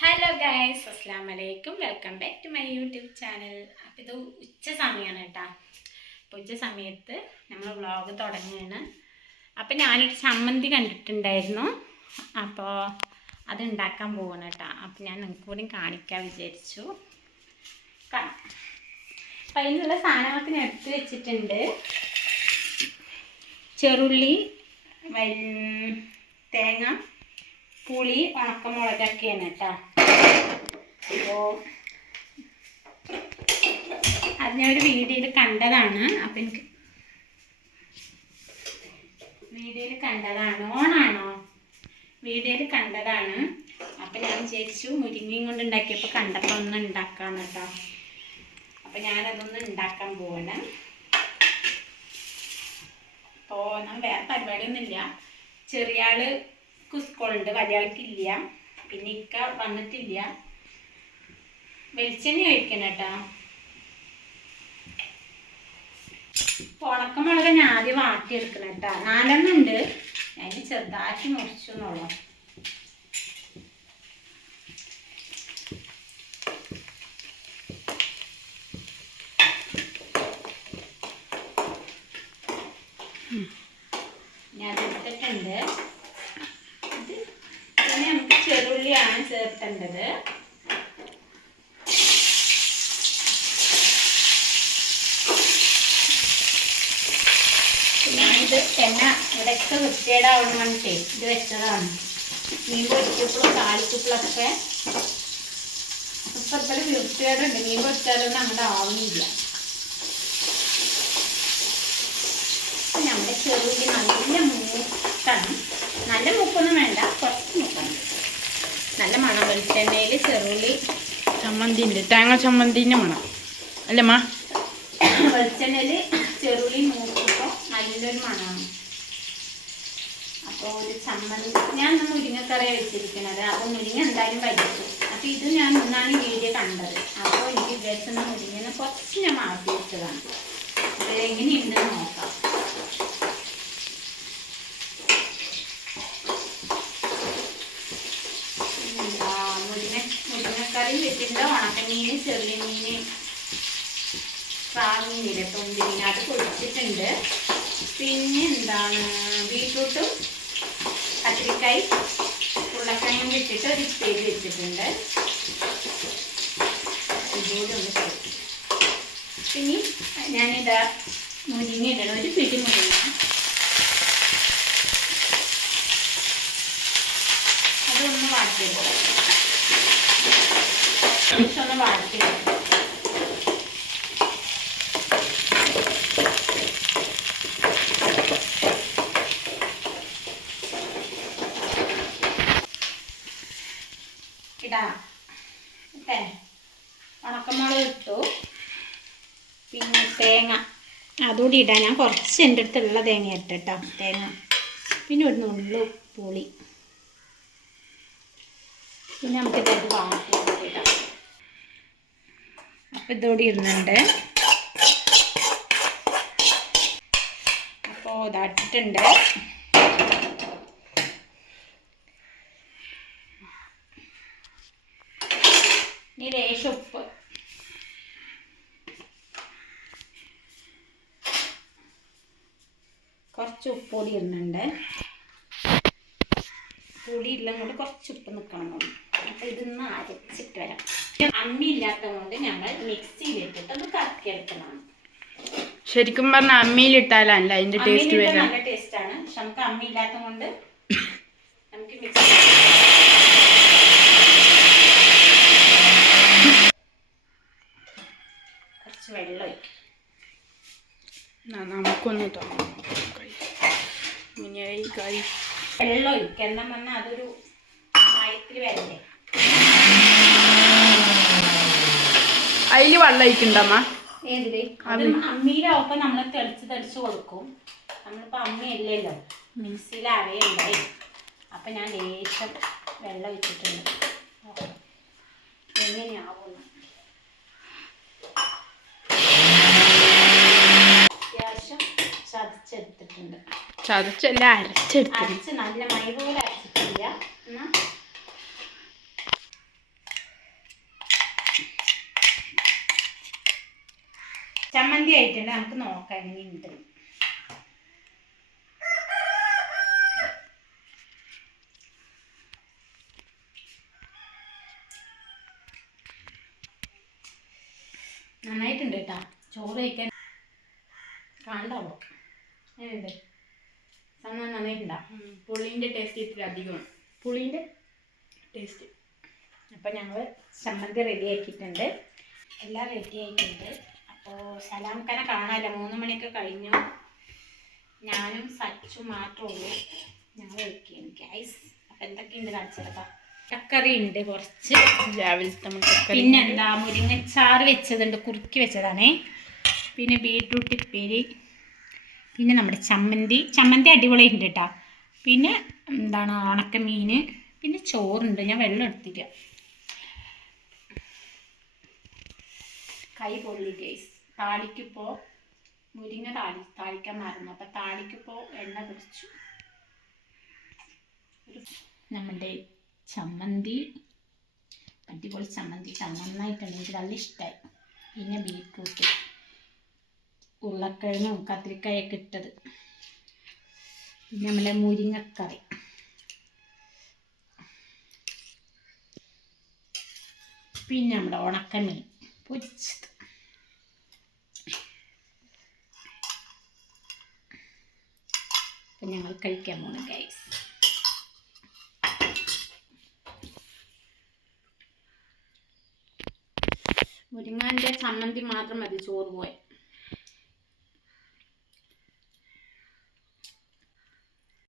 Hello guys, അസ്സലാമു അലൈക്കും. Welcome back to my YouTube channel. അപ്പോൾ ഇത് ഉച്ച സമയമാണ് കേട്ടോ. അപ്പോൾ ഉച്ച സമയത്ത് നമ്മൾ വ്ളോഗ് തുടങ്ങുകയാണ്. അപ്പോൾ ഞാനൊരു ചമ്മന്തി കണ്ടിട്ടുണ്ടായിരുന്നു. അപ്പോൾ അത് ഉണ്ടാക്കാൻ പോകണം കേട്ടോ. അപ്പോൾ ഞാൻ നിങ്ങൾക്ക് കൂടി കാണിക്കാൻ വിചാരിച്ചു. കാണാം. അപ്പോൾ അതിനുള്ള സാധനങ്ങളൊക്കെ ഞാൻ എടുത്ത് വെച്ചിട്ടുണ്ട്. ചെറുള്ളി, തേങ്ങ, പുളി, ഉണക്കമുളകൊക്കെയാണ് കേട്ടോ. അപ്പോൾ അത് ഞാനൊരു വീഡിയോയിൽ കണ്ടതാണ്. അപ്പം എനിക്ക് വീഡിയോയിൽ കണ്ടതാണ്. ഓണാണോ? വീഡിയോയിൽ കണ്ടതാണ്. അപ്പം ഞാൻ വിചാരിച്ചു മുരിങ്ങയും കൊണ്ട് ഉണ്ടാക്കിയപ്പോൾ കണ്ടപ്പോൾ ഒന്ന് ഉണ്ടാക്കാമെന്ന് കേട്ടോ. അപ്പം ഞാനതൊന്ന് ഉണ്ടാക്കാൻ പോവാണ്. അപ്പോൾ ഞാൻ വേറെ പരിപാടിയൊന്നുമില്ല. ചെറിയ ആൾക്ക് സ്കൂളുണ്ട്, വലിയ ആൾക്കില്ല. പിന്നെ ഇക്ക വന്നിട്ടില്ല. വെളിച്ചെണ്ണ ഒഴിക്കണം കേട്ടോ. ഉണക്കമുളക് ഞാൻ ആദ്യം വാട്ടിയെടുക്കണം കേട്ടോ. 4 ഉണ്ട്. അതിന് ചെറുതാക്കി മുറിച്ചു എന്നുള്ളൂ. ഞാൻ എടുത്തിട്ടുണ്ട്. പിന്നെ നമുക്ക് ചെറുള്ളിയാണ് ചേർത്തേണ്ടത്. ഞാനിത് എണ്ണ ഇവിടെയൊക്കെ വൃത്തികേടാവണം പറഞ്ഞിട്ടേ ഇത് വെച്ചതാണ്. മീൻ പൊരിച്ചപ്പോഴും താളിച്ചപ്പോഴൊക്കെ ഇപ്പോഴത്തെ വൃത്തികേടുണ്ട്. മീൻ പൊരിച്ചാലൊന്നും അങ്ങോട്ട് ആവുന്നില്ല. നമ്മുടെ ചെറുള്ളി നല്ല മൂക്കണം. നല്ല മൂക്കൊന്നും വേണ്ട, കുറച്ച് മൂക്കണം. നല്ല മണം. വെളിച്ചെണ്ണയിൽ ചെറുള്ളി ചമ്മന്തി ഉണ്ട്, തേങ്ങ ചമ്മന്തിൻ്റെ മണം അല്ലമ്മ. വെളിച്ചെണ്ണയിൽ ചെറുള്ളി മൂക്കുമ്പോൾ നല്ലൊരു മണമാണ്. അപ്പോൾ ഒരു ചമ്മന്തി ഞാൻ മുരിങ്ങക്കറി വെച്ചിരിക്കുന്നത്. അപ്പോൾ മുരിങ്ങ എന്തായാലും വൈകിട്ടു. അപ്പോൾ ഇത് ഞാൻ ഒന്നാണ് വീഡിയോ കണ്ടത്. അപ്പോൾ എനിക്ക് വിചാരിച്ചെന്ന് മുരിങ്ങനെ കുറച്ച് ഞാൻ മാറ്റി വെച്ചതാണ്. ഇത് എങ്ങനെയുണ്ടെന്ന് നോക്കാം. മുരിങ്ങക്കറി വെച്ചിട്ടുണ്ട്. ഉണക്കമീൻ, ചെറിയ മീൻ, പ്രാമീനില്ല, തൊണ്ടിമീൻ, അത് പൊടിച്ചിട്ടുണ്ട്. പിന്നെ എന്താണ്, ബീട്രൂട്ടും കത്തിരിക്കായി ഉരുളക്കിഴങ്ങും വെച്ചിട്ട് ഒരു ഉപ്പേരി വെച്ചിട്ടുണ്ട്. ഇതുകൂടെ ഒന്ന് കഴിക്കും. പിന്നെ ഞാനിതാ മുരിങ്ങ ഇടണം. ഒരു പിടി മുരിങ്ങ അതൊന്ന് വാട്ടിയെടുക്കാം. ഒന്ന് വാട്ടിയെടുക്കാം. ഇടാം. ഉണക്കമുളക് ഇട്ടു. പിന്നെ തേങ്ങ അതുകൂടി ഇടാം. ഞാൻ കുറച്ച് എൻ്റെ അടുത്തുള്ള തേങ്ങ ഇട്ടിട്ടോ. തേങ്ങ പിന്നെ ഒരു നുള്ളു പുളി. പിന്നെ നമുക്ക് ഇതായിട്ട് വാട്ടി ഇടാം. അപ്പം ഇതോടെ ഇരുന്നുണ്ട്. അപ്പോൾ ഇതായിട്ടുണ്ട്. ഇനി ലേശം ഉപ്പ്. കുറച്ച് ഉപ്പ് പൊടി ഇടുന്നുണ്ട്. പുളി ഇല്ല കൊണ്ട് കുറച്ച് ഉപ്പ് നിൽക്കണം. അപ്പം ഇതൊന്ന് അരച്ചിട്ട് വരാം. അമ്മി ഇല്ലാത്തത് കൊണ്ട് ഞങ്ങൾ മിക്സിയിലിട്ടിട്ട് ഒന്ന് കറക്കിയെടുക്കണം. ശരിക്കും പറഞ്ഞാൽ അമ്മിയിലിട്ടാലല്ല അതിൻ്റെ ടേസ്റ്റ് വരാം. നല്ല ടേസ്റ്റാണ്. പക്ഷെ നമുക്ക് അമ്മി ഇല്ലാത്തത് കൊണ്ട് നമുക്ക് മിക്സി കുറച്ച് വെള്ളം ഒഴിക്കും. നമുക്കൊന്ന് വെള്ളം ഒഴിക്കുക. എന്താ പറഞ്ഞാൽ അതൊരു മയത്തിൽ വരണ്ടേ. അതിൽ വെള്ളം ഒഴിക്കണ്ടമ്മ. ഏതില്? അത് അമ്മിയിലാവുമ്പോൾ നമ്മൾ തെളിച്ച് കൊടുക്കും. നമ്മളിപ്പോൾ അമ്മയല്ലല്ലോ, മിക്സിയിൽ അരയുണ്ടായി. അപ്പം ഞാൻ ലേശം വെള്ളം ഒഴിച്ചിട്ടുണ്ട്. എങ്ങനെയാവുന്നു അത്യാവശ്യം ചതച്ചെടുത്തിട്ടുണ്ട്. ചതച്ചല്ല, അരച്ചെടുത്ത്. നല്ല മൈ പോലെ അരച്ചിട്ടില്ല. എന്നാൽ ചമ്മന്തി ആയിട്ടുണ്ട്. നമുക്ക് നോക്കാം എങ്ങനെയുണ്ട്. നന്നായിട്ടുണ്ട് കേട്ടോ. ചോറ് കഴിക്കാൻ കണ്ടാവോ എങ്ങനെയുണ്ട്? സംഭവം നന്നായിട്ടുണ്ടോ? പുളീൻ്റെ ടേസ്റ്റ് ഇത്തിരി അധികമാണ്. പുളീൻ്റെ ടേസ്റ്റ്. അപ്പോൾ ഞങ്ങൾ ചമ്മന്തി റെഡി ആക്കിയിട്ടുണ്ട്. എല്ലാം റെഡി ആയിട്ടുണ്ട്. അപ്പോൾ സലാംക്കനെ കാണാമല്ലോ, 3 മണിയൊക്കെ കഴിഞ്ഞു. ഞാനും സച്ചു മാത്രമേ ഉള്ളൂ. ഞങ്ങൾ വെക്കുകയാണ് ഗൈസ്. അപ്പം എന്തൊക്കെയുണ്ട് കാണിച്ചെടുക്കാം. മുട്ടക്കറി ഉണ്ട് കുറച്ച്, രാവിലത്തെ മുട്ടക്കറി. പിന്നെ എന്താ മുരിങ്ങച്ചാറ് വെച്ചതുണ്ട്, കുറുക്കി വെച്ചതാണേ. പിന്നെ ബീട്രൂട്ട് ഉപ്പേരി, പിന്നെ നമ്മുടെ ചമ്മന്തി അടിപൊളിയുണ്ട് കേട്ടോ. പിന്നെ എന്താണ് ഉണക്കമീൻ, പിന്നെ ചോറുണ്ട്. ഞാൻ വെള്ളം എടുത്തില്ല, കൈ പൊള്ളി ഗൈസ്. താളിക്കിപ്പോൾ മുരിങ്ങ താളിക്കാൻ മറന്നു. അപ്പം താളിക്കിപ്പോൾ എണ്ണ പിടിച്ചു. നമ്മുടെ ചമ്മന്തി അടിപൊളി ചമ്മന്തി നന്നായിട്ടുണ്ട്, എനിക്ക് നല്ല ഇഷ്ടമായി. പിന്നെ ബീട്രൂട്ട്, ഉരുളക്കിഴങ്ങും കത്തിരിക്കായൊക്കെ ഇട്ടത്, പിന്നെ നമ്മുടെ മുരിങ്ങക്കറി, പിന്നെ നമ്മുടെ ഉണക്കമീൻ പൊരിച്ചത്. അപ്പം ഞങ്ങൾ കഴിക്കാൻ പോകണം ഗൈസ്. മുരിങ്ങാൻ്റെ ചമ്മന്തി മാത്രം മതി ചോറ് പോയി.